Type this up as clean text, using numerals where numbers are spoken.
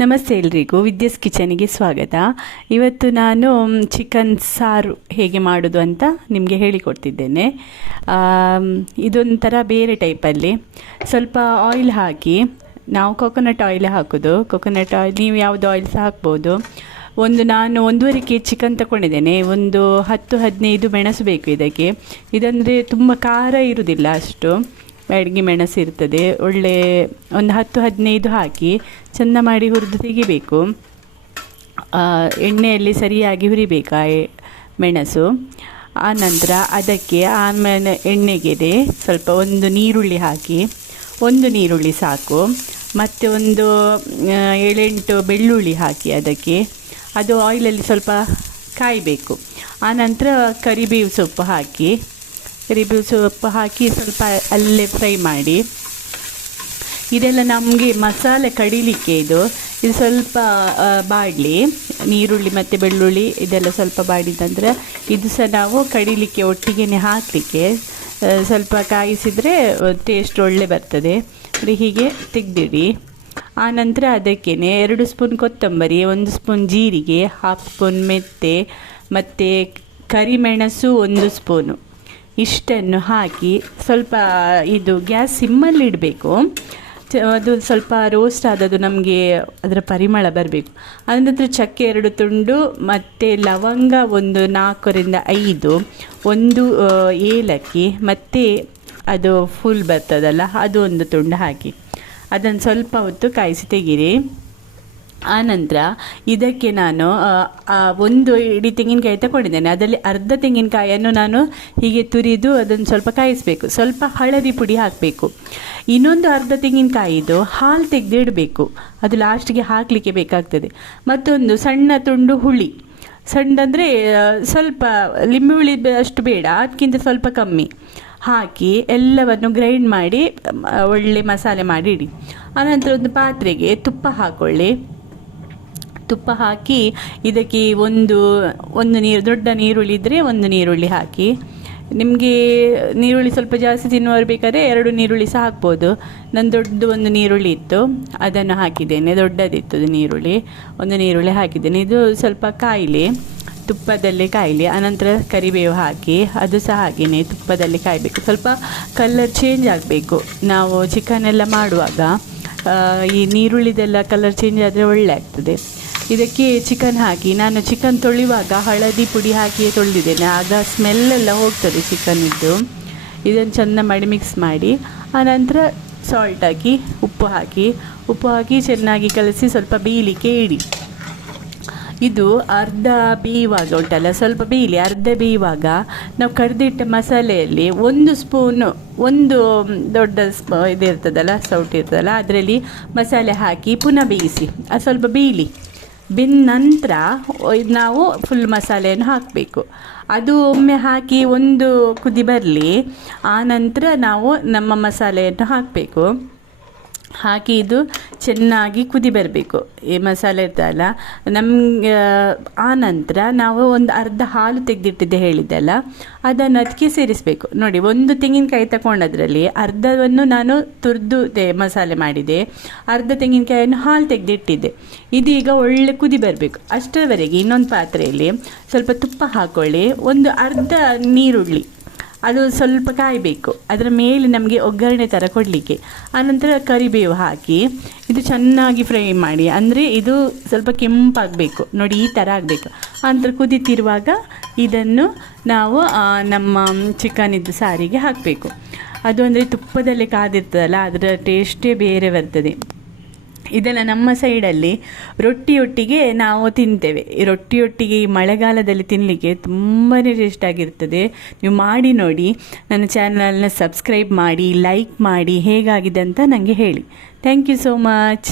ನಮಸ್ತೆ ಎಲ್ರಿಗೂ ವಿದ್ಯಾಸ್ ಕಿಚನಿಗೆ ಸ್ವಾಗತ. ಇವತ್ತು ನಾನು ಚಿಕನ್ ಸಾರು ಹೇಗೆ ಮಾಡೋದು ಅಂತ ನಿಮಗೆ ಹೇಳಿಕೊಡ್ತಿದ್ದೇನೆ. ಇದೊಂಥರ ಬೇರೆ ಟೈಪಲ್ಲಿ ಸ್ವಲ್ಪ ಆಯಿಲ್ ಹಾಕಿ, ನಾವು ಕೊಕೊನಟ್ ಆಯಿಲ್ ಹಾಕೋದು. ಕೊಕೊನಟ್ ಆಯಿಲ್ ನೀವು ಯಾವುದು ಆಯಿಲ್ ಸಹ ಹಾಕ್ಬೋದು. ನಾನು 1.5 kg ಚಿಕನ್ ತಗೊಂಡಿದ್ದೇನೆ. ಒಂದು 10-15 ಮೆಣಸು ಬೇಕು ಇದಕ್ಕೆ. ಇದಂದರೆ ತುಂಬ ಖಾರ ಇರುವುದಿಲ್ಲ, ಅಷ್ಟು ಬ್ಯಾಡಗಿ ಮೆಣಸು ಇರ್ತದೆ. ಒಳ್ಳೆ ಒಂದು 10-15 ಹಾಕಿ ಚೆಂದ ಮಾಡಿ ಹುರಿದು ತೆಗಿಬೇಕು. ಎಣ್ಣೆಯಲ್ಲಿ ಸರಿಯಾಗಿ ಹುರಿಬೇಕಾ ಮೆಣಸು. ಆನಂತರ ಅದಕ್ಕೆ ಆಮೇಲೆ ಎಣ್ಣೆಗೆ ಸ್ವಲ್ಪ ಒಂದು ನೀರುಳ್ಳಿ ಹಾಕಿ, ಒಂದು ನೀರುಳ್ಳಿ ಸಾಕು, ಮತ್ತು ಒಂದು 7-8 ಬೆಳ್ಳುಳ್ಳಿ ಹಾಕಿ ಅದಕ್ಕೆ ಅದು ಆಯಿಲಲ್ಲಿ ಸ್ವಲ್ಪ ಕಾಯಬೇಕು. ಆನಂತರ ಕರಿಬೇವು ಸೊಪ್ಪು ಹಾಕಿ ಸ್ವಲ್ಪ ಅಲ್ಲೇ ಫ್ರೈ ಮಾಡಿ. ಇದೆಲ್ಲ ನಮಗೆ ಮಸಾಲೆ ಕಡಿಲಿಕ್ಕೆ ಇದು ಸ್ವಲ್ಪ ಬಾಡಲಿ. ನೀರುಳ್ಳಿ ಮತ್ತು ಬೆಳ್ಳುಳ್ಳಿ ಇದೆಲ್ಲ ಸ್ವಲ್ಪ ಬಾಡಿದಂದರೆ ಇದು ಸಹ ನಾವು ಕಡಿಲಿಕ್ಕೆ ಒಟ್ಟಿಗೆ ಹಾಕಲಿಕ್ಕೆ ಸ್ವಲ್ಪ ಕಾಯಿಸಿದರೆ ಟೇಸ್ಟ್ ಒಳ್ಳೆ ಬರ್ತದೆ. ಹೀಗೆ ತೆಗೆದಿಡಿ. ಆನಂತರ ಅದಕ್ಕೇ 2 ಸ್ಪೂನ್ ಕೊತ್ತಂಬರಿ, 1 ಸ್ಪೂನ್ ಜೀರಿಗೆ, 1/2 ಸ್ಪೂನ್ ಮೆಂತೆ ಮತ್ತು ಕರಿಮೆಣಸು 1 ಸ್ಪೂನು ಇಷ್ಟನ್ನು ಹಾಕಿ ಸ್ವಲ್ಪ ಇದು ಗ್ಯಾಸ್ ಸಿಮ್ಮಲ್ಲಿ ಇಡಬೇಕು. ಅದು ಸ್ವಲ್ಪ ರೋಸ್ಟ್ ಆದದ್ದು ನಮಗೆ ಅದರ ಪರಿಮಳ ಬರಬೇಕು. ಅನಂತರ ಚಕ್ಕೆ 2 ತುಂಡು ಮತ್ತು ಲವಂಗ ಒಂದು 4-5, ಒಂದು ಏಲಕ್ಕಿ ಮತ್ತು ಅದು ಫುಲ್ ಬರ್ತದಲ್ಲ ಅದು ಒಂದು ತುಂಡು ಹಾಕಿ ಅದನ್ನು ಸ್ವಲ್ಪ ಹೊತ್ತು ಕಾಯಿಸಿ ತೆಗೀರಿ. ಆನಂತರ ಇದಕ್ಕೆ ನಾನು ಒಂದು ಇಡೀ ತೆಂಗಿನಕಾಯಿ ತಗೊಂಡಿದ್ದೇನೆ. ಅದರಲ್ಲಿ ಅರ್ಧ ತೆಂಗಿನಕಾಯಿಯನ್ನು ನಾನು ಹೀಗೆ ತುರಿದು ಅದನ್ನು ಸ್ವಲ್ಪ ಕಾಯಿಸಬೇಕು. ಸ್ವಲ್ಪ ಹಳದಿ ಪುಡಿ ಹಾಕಬೇಕು. ಇನ್ನೊಂದು ಅರ್ಧ ತೆಂಗಿನಕಾಯಿದು ಹಾಲು ತೆಗೆದಿಡಬೇಕು, ಅದು ಲಾಸ್ಟಿಗೆ ಹಾಕಲಿಕ್ಕೆ ಬೇಕಾಗ್ತದೆ. ಮತ್ತೊಂದು ಸಣ್ಣ ತುಂಡು ಹುಳಿ, ಸಣ್ಣಂದರೆ ಸ್ವಲ್ಪ ಲಿಂಬೆ ಹುಳಿ ಅಷ್ಟು ಬೇಡ, ಅದಕ್ಕಿಂತ ಸ್ವಲ್ಪ ಕಮ್ಮಿ ಹಾಕಿ ಎಲ್ಲವನ್ನು ಗ್ರೈಂಡ್ ಮಾಡಿ ಒಳ್ಳೆ ಮಸಾಲೆ ಮಾಡಿ ಇಡಿ. ಆನಂತರ ಒಂದು ಪಾತ್ರೆಗೆ ತುಪ್ಪ ಹಾಕ್ಕೊಳ್ಳಿ. ತುಪ್ಪ ಹಾಕಿ ಇದಕ್ಕೆ ಒಂದು ದೊಡ್ಡ ನೀರುಳ್ಳಿ ಇದ್ದರೆ ಒಂದು ನೀರುಳ್ಳಿ ಹಾಕಿ. ನಿಮಗೆ ನೀರುಳ್ಳಿ ಸ್ವಲ್ಪ ಜಾಸ್ತಿ ತಿನ್ನುವರು ಬೇಕಾದರೆ 2 ನೀರುಳ್ಳಿ ಸಹ ಹಾಕ್ಬೋದು. ನಾನು ಒಂದು ನೀರುಳ್ಳಿ ಇತ್ತು, ಅದನ್ನು ಹಾಕಿದ್ದೇನೆ. ದೊಡ್ಡದಿತ್ತು ನೀರುಳ್ಳಿ, ಒಂದು ನೀರುಳ್ಳಿ ಹಾಕಿದ್ದೇನೆ. ಇದು ಸ್ವಲ್ಪ ಕಾಯಲಿ, ತುಪ್ಪದಲ್ಲಿ ಕಾಯಲಿ. ಆನಂತರ ಕರಿಬೇವು ಹಾಕಿ ಅದು ಸಹ ಹಾಗೆಯೇ ತುಪ್ಪದಲ್ಲಿ ಕಾಯಬೇಕು. ಸ್ವಲ್ಪ ಕಲರ್ ಚೇಂಜ್ ಆಗಬೇಕು. ನಾವು ಚಿಕನ್ ಎಲ್ಲ ಮಾಡುವಾಗ ಈ ನೀರುಳ್ಳಿದೆಲ್ಲ ಕಲರ್ ಚೇಂಜ್ ಆದರೆ ಒಳ್ಳೆ ಆಗ್ತದೆ. ಇದಕ್ಕೆ ಚಿಕನ್ ಹಾಕಿ, ನಾನು ಚಿಕನ್ ತೊಳೆಯುವಾಗ ಹಳದಿ ಪುಡಿ ಹಾಕಿಯೇ ತೊಳೆದಿದ್ದೇನೆ, ಆಗ ಸ್ಮೆಲ್ಲೆಲ್ಲ ಹೋಗ್ತದೆ ಚಿಕನ್ನಿದ್ದು. ಇದನ್ನು ಚೆಂದ ಮಾಡಿ ಮಿಕ್ಸ್ ಮಾಡಿ ಆನಂತರ ಸಾಲ್ಟ್ ಹಾಕಿ ಉಪ್ಪು ಹಾಕಿ ಚೆನ್ನಾಗಿ ಕಲಸಿ ಸ್ವಲ್ಪ ಬೇಯಲಿಕ್ಕೆ ಇಡಿ. ಇದು ಅರ್ಧ ಬೇಯುವಾಗ ಉಂಟಲ್ಲ, ಸ್ವಲ್ಪ ಬೇಯಲಿ. ಅರ್ಧ ಬೇಯುವಾಗ ನಾವು ಕಡ್ದಿಟ್ಟ ಮಸಾಲೆಯಲ್ಲಿ 1 ಸ್ಪೂನು, ಒಂದು ದೊಡ್ಡ ಇದಿರ್ತದಲ್ಲ, ಸೌಟ್ ಇರ್ತದಲ್ಲ, ಅದರಲ್ಲಿ ಮಸಾಲೆ ಹಾಕಿ ಪುನಃ ಬೇಯಿಸಿ. ಅದು ಸ್ವಲ್ಪ ಬೇಯಲಿ. ಬೆಂದ ನಂತರ ನಾವು ಫುಲ್ ಮಸಾಲೆಯನ್ನು ಹಾಕಬೇಕು. ಅದು ಒಮ್ಮೆ ಹಾಕಿ ಒಂದು ಕುದಿ ಬರಲಿ. ಆನಂತರ ನಾವು ನಮ್ಮ ಮಸಾಲೆಯನ್ನು ಹಾಕಬೇಕು. ಹಾಕಿ ಇದು ಚೆನ್ನಾಗಿ ಕುದಿ ಬರಬೇಕು. ಈ ಮಸಾಲೆ ಇರ್ತಲ್ಲ ನಮಗೆ. ಆನಂತರ ನಾವು ಒಂದು ಅರ್ಧ ಹಾಲು ತೆಗೆದಿಟ್ಟಿದ್ದೆ ಹೇಳಿದ್ದೆಲ್ಲ, ಅದನ್ನು ಅದಕ್ಕೆ ಸೇರಿಸಬೇಕು. ನೋಡಿ, ಒಂದು ತೆಂಗಿನಕಾಯಿ ತಗೊಂಡದ್ರಲ್ಲಿ ಅರ್ಧವನ್ನು ನಾನು ತುರಿದು ಮಸಾಲೆ ಮಾಡಿದೆ, ಅರ್ಧ ತೆಂಗಿನಕಾಯಿಯನ್ನು ಹಾಲು ತೆಗೆದಿಟ್ಟಿದ್ದೆ. ಇದೀಗ ಒಳ್ಳೆ ಕುದಿ ಬರಬೇಕು. ಅಷ್ಟರವರೆಗೆ ಇನ್ನೊಂದು ಪಾತ್ರೆಯಲ್ಲಿ ಸ್ವಲ್ಪ ತುಪ್ಪ ಹಾಕ್ಕೊಳ್ಳಿ, ಒಂದು ಅರ್ಧ ನೀರುಳ್ಳಿ ಅದು ಸ್ವಲ್ಪ ಕಾಯಬೇಕು. ಅದರ ಮೇಲೆ ನಮಗೆ ಒಗ್ಗರಣೆ ಥರ ಕೊಡಲಿಕ್ಕೆ. ಆನಂತರ ಕರಿಬೇವು ಹಾಕಿ ಇದು ಚೆನ್ನಾಗಿ ಫ್ರೈ ಮಾಡಿ. ಅಂದರೆ ಇದು ಸ್ವಲ್ಪ ಕೆಂಪಾಗಬೇಕು ನೋಡಿ, ಈ ಥರ ಆಗಬೇಕು. ಆನಂತರ ಕುದೀತಿರುವಾಗ ಇದನ್ನು ನಾವು ನಮ್ಮ ಚಿಕನಿದ್ದು ಸಾರಿಗೆ ಹಾಕಬೇಕು. ಅದು ಅಂದರೆ ತುಪ್ಪದಲ್ಲೇ ಕಾದಿರ್ತದಲ್ಲ, ಅದರ ಟೇಸ್ಟೇ ಬೇರೆ ಬರ್ತದೆ. ಇದೆಲ್ಲ ನಮ್ಮ ಸೈಡಲ್ಲಿ ರೊಟ್ಟಿಯೊಟ್ಟಿಗೆ ನಾವು ತಿಂತೇವೆ. ಈ ರೊಟ್ಟಿಯೊಟ್ಟಿಗೆ ಈ ಮಳೆಗಾಲದಲ್ಲಿ ತಿನ್ನಲಿಕ್ಕೆ ತುಂಬಾ ಟೇಸ್ಟ್ ಆಗಿರ್ತದೆ. ನೀವು ಮಾಡಿ ನೋಡಿ. ನನ್ನ ಚಾನಲನ್ನು ಸಬ್ಸ್ಕ್ರೈಬ್ ಮಾಡಿ, ಲೈಕ್ ಮಾಡಿ, ಹೇಗಾಗಿದೆ ಅಂತ ನನಗೆ ಹೇಳಿ. Thank you so much.